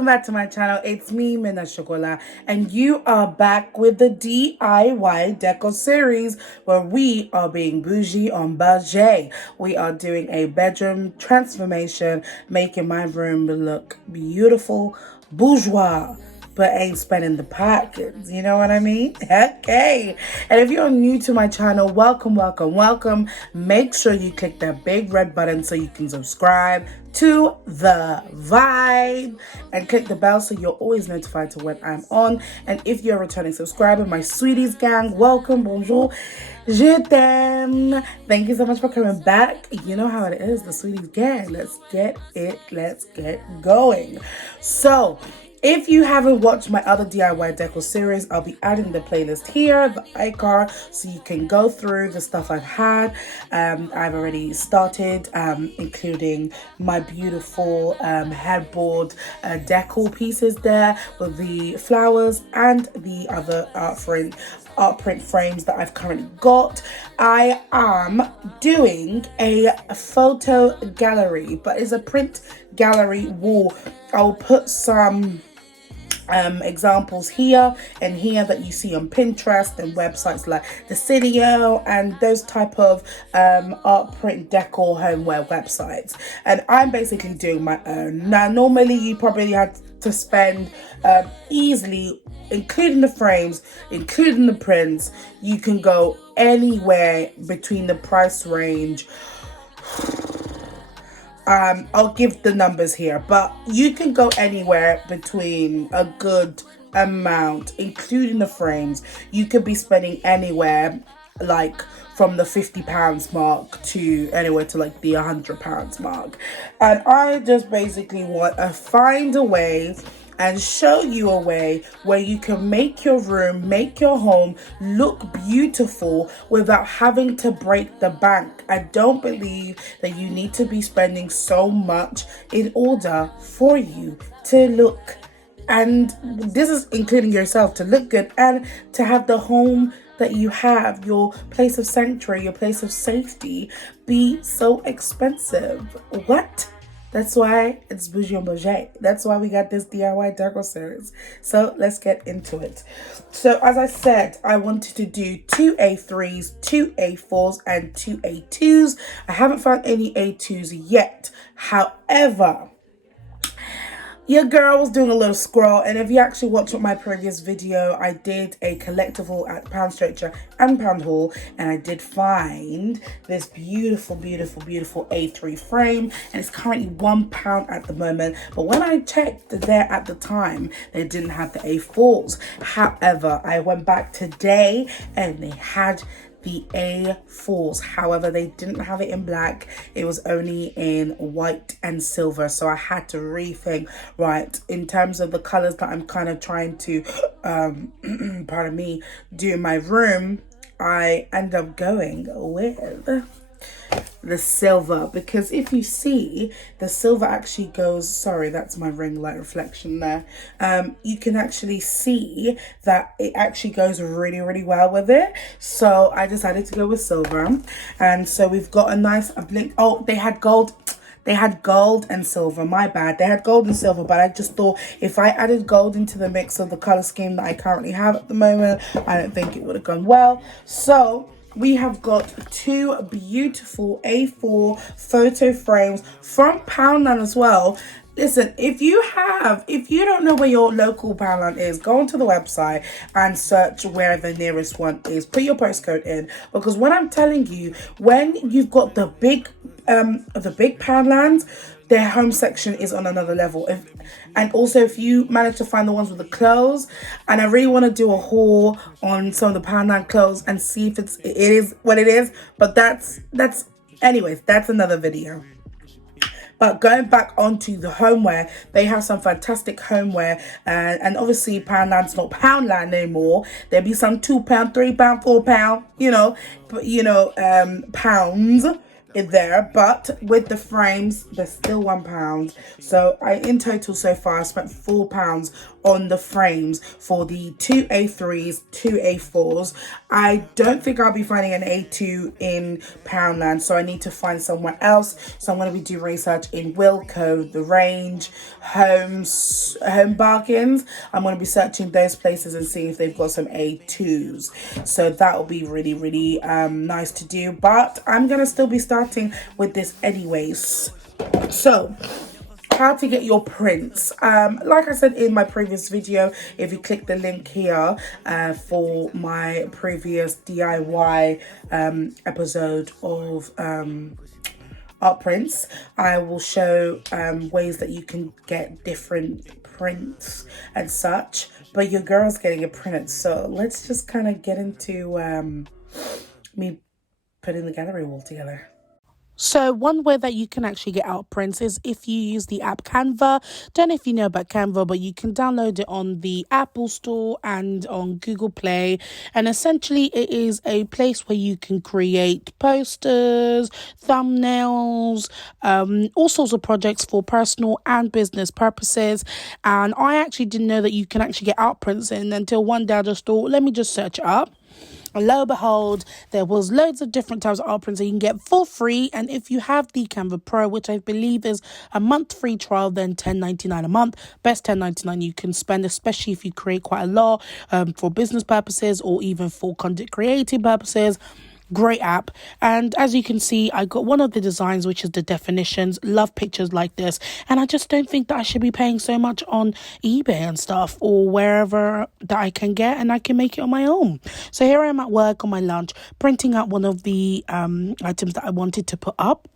welcome back to my channel. It's me, Midnight Chocolat, and you are back with the DIY Deco series where we are being bougie on budget. We are doing a bedroom transformation, making my room look beautiful, bourgeois, but ain't spending the pockets. You know what I mean? Okay. And if you're new to my channel, welcome, welcome, welcome. Make sure you click that big red button so you can subscribe to the vibe and click the bell so you're always notified to when I'm on. And if you're a returning subscriber, my sweeties gang, welcome, bonjour, je t'aime. Thank you so much for coming back. You know how it is, the sweeties gang. Let's get going. So if you haven't watched my other DIY Deco series, I'll be adding the playlist here, the icon, so you can go through the stuff I've had. I've already started, including my beautiful headboard decor pieces there with the flowers and the other art print frames that I've currently got. I am doing a photo gallery, but it's a print gallery wall. I'll put some examples here and here that you see on Pinterest and websites like Decidio and those type of art print decor homeware websites, and I'm basically doing my own. Now normally you probably had to spend easily, including the frames, including the prints, you can go anywhere between the price range. I'll give the numbers here, but you can go anywhere between a good amount, including the frames. You could be spending anywhere like from the £50 mark to anywhere to like the £100 mark. And I just basically want to find a way and show you a way where you can make your room, make your home look beautiful without having to break the bank. I don't believe that you need to be spending so much in order for you to look, and this is including yourself, to look good and to have the home that you have, your place of sanctuary, your place of safety, be so expensive. What? That's why it's bougie on budget. That's why we got this DIY Deco series. So let's get into it. So as I said, I wanted to do 2 A3s, 2 A4s, and 2 A2s. I haven't found any A2s yet. However, your girl was doing a little scroll, and if you actually watched my previous video, I did a collectible at Pound Stretcher and Pound Hall, and I did find this beautiful A3 frame, and it's currently £1 at the moment. But when I checked there at the time, they didn't have the A4s. However, I went back today and they had the A4s. However, they didn't have it in black. It was only in white and silver. So I had to rethink, right, in terms of the colors that I'm kind of trying to, pardon me, do in my room. I end up going with the silver, because if you see, the silver actually goes, sorry, that's my ring light reflection there. You can actually see that it actually goes really well with it. So I decided to go with silver, and so we've got a nice blink. Oh, they had gold and silver, my bad. They had gold and silver, but I just thought if I added gold into the mix of the color scheme that I currently have at the moment, I don't think it would have gone well. So we have got 2 beautiful A4 photo frames from Poundland as well. Listen, if you don't know where your local Poundland is, go onto the website and search where the nearest one is. Put your postcode in, because when I'm telling you, when you've got the big Poundlands, their home section is on another level. And also if you manage to find the ones with the clothes, and I really want to do a haul on some of the Poundland clothes and see if it is what it is, but anyways, that's another video. But going back onto the homeware, they have some fantastic homeware, and obviously Poundland's not Poundland anymore. There'll be some £2, £3, £4, pounds. there, but with the frames they're still £1. So in total so far I spent £4 on the frames for the two A3s, two A4s. I don't think I'll be finding an A2 in Poundland, so I need to find somewhere else. So I'm going to be doing research in Wilko, The Range, Home Bargains. I'm going to be searching those places and seeing if they've got some A2s. So that will be really, really nice to do. But I'm going to still be starting with this anyways. So how to get your prints. Like I said in my previous video, if you click the link here for my previous DIY episode of art prints, I will show ways that you can get different prints and such. But your girl's getting it printed, so let's just kind of get into me putting the gallery wall together. So one way that you can actually get art prints is if you use the app Canva. Don't know if you know about Canva, but you can download it on the Apple Store and on Google Play. And essentially it is a place where you can create posters, thumbnails, all sorts of projects for personal and business purposes. And I actually didn't know that you can actually get art prints in until one day I just thought, let me just search it up. And lo and behold, there was loads of different types of art prints that you can get for free. And if you have the Canva Pro, which I believe is a month free trial, then $10.99 a month. Best $10.99 you can spend, especially if you create quite a lot for business purposes or even for content creating purposes. Great app. And as you can see, I got one of the designs, which is the definitions. Love pictures like this, and I just don't think that I should be paying so much on eBay and stuff or wherever that I can get, and I can make it on my own. So here I am at work on my lunch, printing out one of the items that I wanted to put up.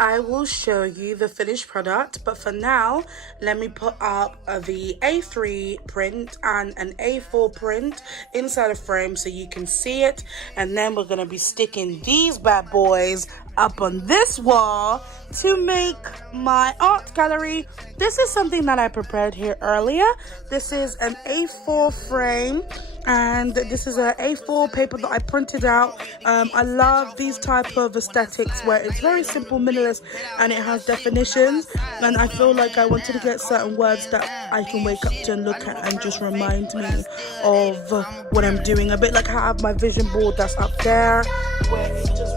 I will show you the finished product, but for now, let me put up the A3 print and an A4 print inside a frame so you can see it. And then we're going to be sticking these bad boys up on this wall to make my art gallery. This is something that I prepared here earlier. This is an A4 frame, and this is an A4 paper that I printed out. I love these type of aesthetics where it's very simple, minimalist, and it has definitions, and I feel like I wanted to get certain words that I can wake up to and look at and just remind me of what I'm doing. A bit like how I have my vision board that's up there, where it just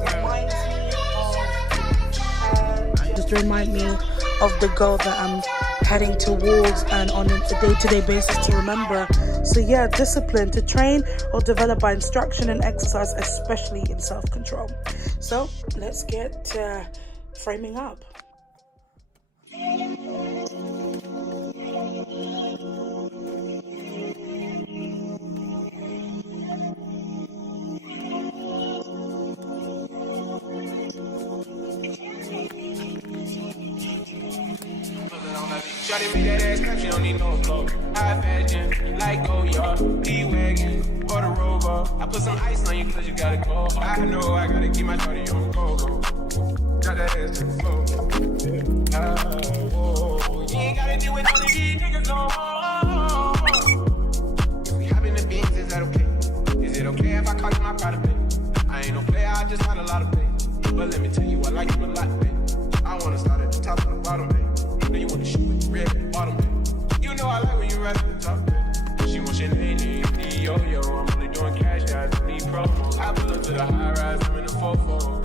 remind me of the goal that I'm heading towards and on a day-to-day basis to remember. So yeah, discipline to train or develop by instruction and exercise, especially in self-control. So let's get framing up. Shawty make that ass clap, she don't need no flow. High fashion, like Goya, D-Wagon, or the Rover. I put some ice on you cause you gotta go. I know I gotta keep my shawty on go-go. Drop that ass to the floor. Whoa. You ain't gotta deal with none of these niggas no more. If we hop in the beans, is that okay? Is it okay if I call you my pride, baby? I ain't no player, I just had a lot of pay. But let me tell you, I like you a lot, baby. I wanna start at the top and the bottom, baby. Now you wanna shoot with red at the bottom, baby. You know I like when you right at the top, baby. She wants your name, need yo-yo. I'm only doing cash, guys, I need promo. I pull up to the high rise, I'm in the 4-4.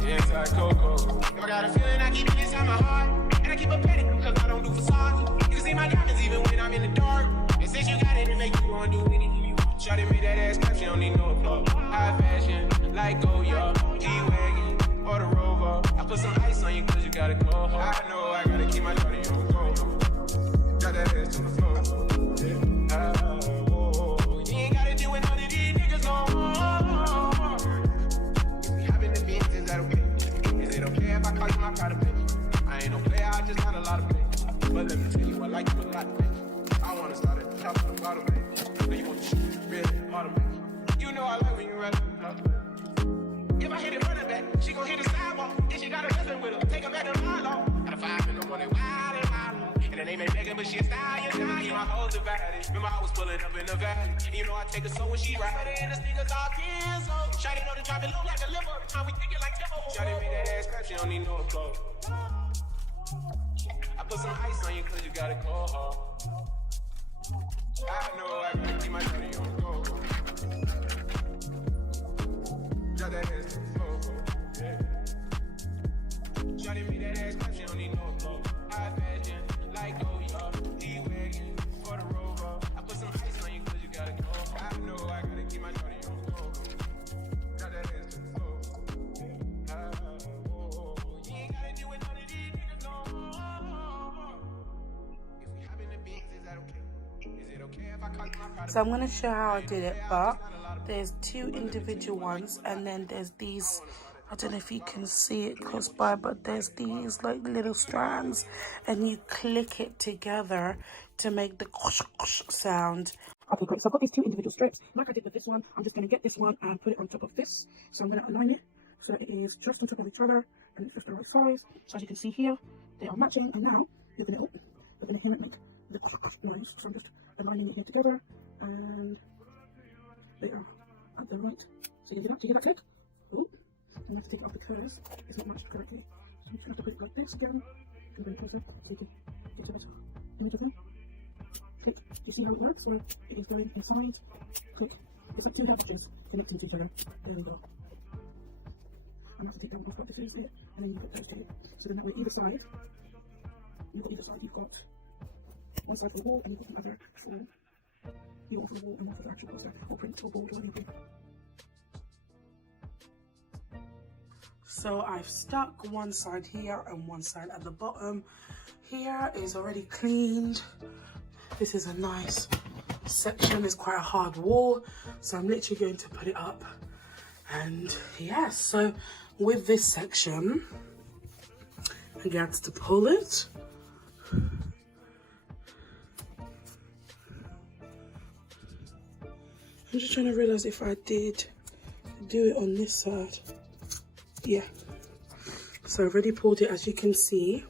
The inside Coco. I got a feeling I keep it inside my heart. And I keep a panic because I don't do facades. You can see my diamonds even when I'm in the dark. And since you got it, it make you wanna do anything you want. Shawty made that ass clap, she don't need no applause. High fashion, like Goya, D-Wagon, or the Rover. I put some ice on you cause you gotta go home. I know I gotta keep my shawty on go. Drop that ass to the floor. Whoa. You ain't gotta deal with none of these niggas no more. If we hop in the beans, is that okay? Is it okay if I call you my pride, baby? I ain't no player, I just got a lot of pay. But let me tell you, I like you a lot, baby. I wanna start at the top and the bottom, baby. Now you wanna shoot red at the bottom, baby. You know I like when you right at the top, baby. If I hit it running back, she gon' hit the sidewalk. If she got a husband with her, take her back to my law. Got a 5 in the morning, wild and wild. And it ain't been begging, but she a stallion. You my whole divided. Remember I was pulling up in the valley. You know I take her so when she ride it in the sneakers all kids. Shawty know to drop it low like a limo. Every time we kick it like tempo. Shawty made that ass clap, she don't need no applause. I put some ice on you cause you gotta go hard. I know I gotta keep my shawty on the go. Drop that ass to the floor, yeah. Shawty made that ass clap, she don't need no applause. I imagine like oh y'all, D-Wagon for the rover. I put some ice on you cause you gotta go. I know I gotta keep my shawty on the go. Drop that ass to the floor. You ain't gotta do it none of these niggas no more. If we hop in the beans, is that okay? Is it okay if I call you my product? So I'm going to show how I did it, but there's two individual ones, and then there's these, I don't know if you can see it close by, but there's these like little strands, and you click it together to make the sound. Okay, great. So I've got these two individual strips. Like I did with this one, I'm just going to get this one and put it on top of this. So I'm going to align it so it is just on top of each other, and it's just the right size. So as you can see here, they are matching, and now you're going to hear it make the noise. So I'm just aligning it here together, and they are at the right. So you can do that. Do you hear that click? Oh, I'm going to have to take it off because it's not matched correctly. So I'm just going to have to put it like this again. And bring it closer so you can get a better image of them. Click. Do you see how it works? Where it is going inside. Click. It's like two hair brushes connecting to each other. There we go. I'm going to have to take down off what this is here, and then you put those two. So then that way either side, you've got one side for the wall, and you've got another for you, one for the wall, and one for the actual poster or print or board or anything. So I've stuck one side here and one side at the bottom. Here is already cleaned. This is a nice section. It's quite a hard wall, so I'm literally going to put it up. And yeah, so with this section, I got to pull it. I'm just trying to realize if I did do it on this side. Yeah, so I've already pulled it, as you can see.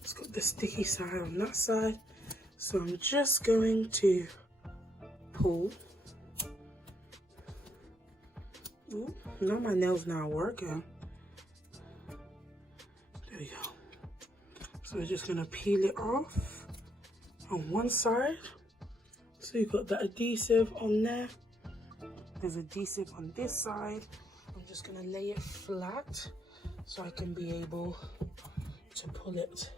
It's got the sticky side on that side, so I'm just going to pull. Ooh, now my nails now are working. There we go. So we're just gonna peel it off on one side. So you've got the adhesive on there. There's adhesive on this side. I'm just gonna lay it flat so I can be able to pull it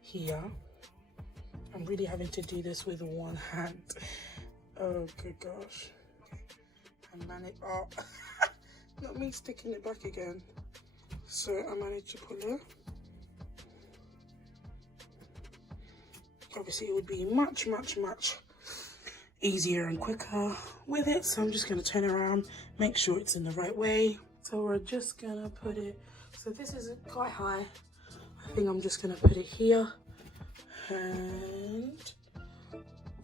here. I'm really having to do this with one hand. Oh good gosh. And man it up. Not me sticking it back again. So I managed to pull it. Obviously it would be much easier and quicker with it, so I'm just going to turn around, make sure it's in the right way. So we're just going to put it, so this is quite high. I think I'm just going to put it here and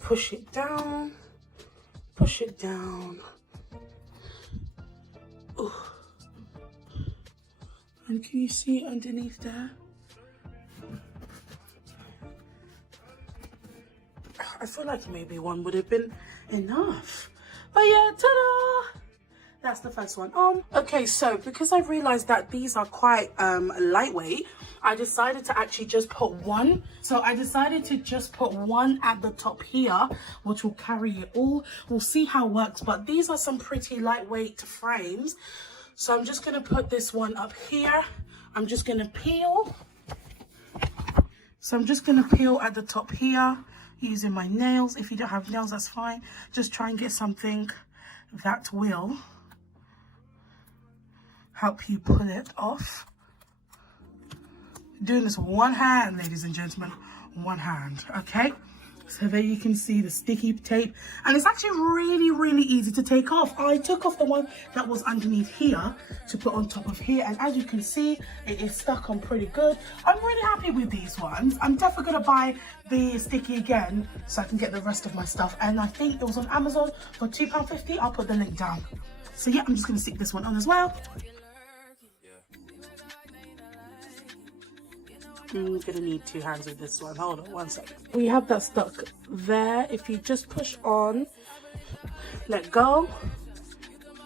push it down. Ooh. And can you see it underneath there? I feel like maybe one would have been enough. But yeah, ta-da! That's the first one. Okay, so because I realized that these are quite lightweight, I decided to actually just put one. So I decided to just put one at the top here, which will carry it all. We'll see how it works, but these are some pretty lightweight frames. So I'm just gonna put this one up here. I'm just gonna peel. So I'm just gonna peel at the top here using my nails. If you don't have nails, that's fine. Just try and get something that will help you pull it off. Doing this with one hand, ladies and gentlemen, one hand, okay? So there you can see the sticky tape, and it's actually really easy to take off. I took off the one that was underneath here to put on top of here, and as you can see, it is stuck on pretty good. I'm really happy with these ones. I'm definitely gonna buy the sticky again so I can get the rest of my stuff, and I think it was on Amazon for £2.50. I'll put the link down. So yeah, I'm just gonna stick this one on as well. I'm gonna need 2 hands with this one. Hold on 1 second. We have that stuck there. If you just push on, let go,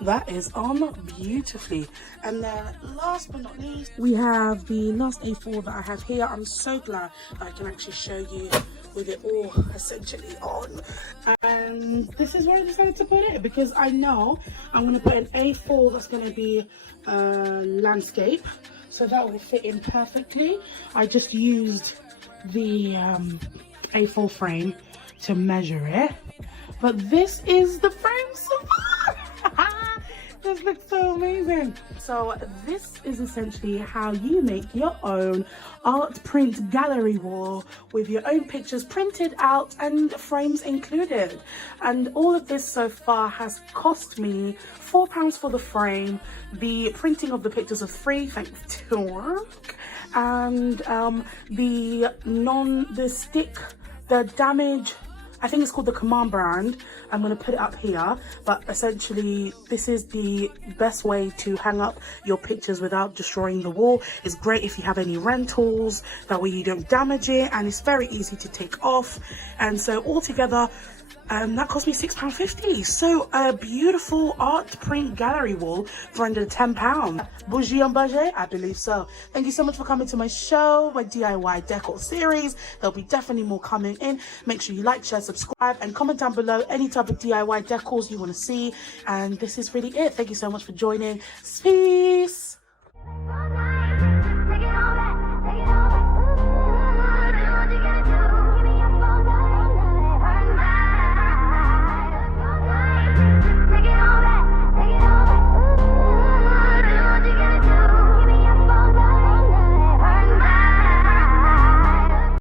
that is on beautifully. And then last but not least, we have the last A4 that I have here. I'm so glad I can actually show you with it all essentially on. And this is where I decided to put it, because I know I'm going to put an A4 that's going to be landscape, so that will fit in perfectly. I just used the A4 frame to measure it, but this is the frame so far. This looks so amazing. So this is essentially how you make your own art print gallery wall with your own pictures printed out and frames included. And all of this so far has cost me £4 for the frame. The printing of the pictures is free, thanks to work. And the damage, I think it's called the Command brand. I'm going to put it up here, but essentially this is the best way to hang up your pictures without destroying the wall. It's great if you have any rentals, that way you don't damage it, and it's very easy to take off. And so altogether, that cost me £6.50. So a beautiful art print gallery wall for under £10. Bougie on budget? I believe so. Thank you so much for coming to my show, my DIY decor series. There'll be definitely more coming in. Make sure you like, share, subscribe, and comment down below any type of DIY decors you want to see. And this is really it. Thank you so much for joining. Peace.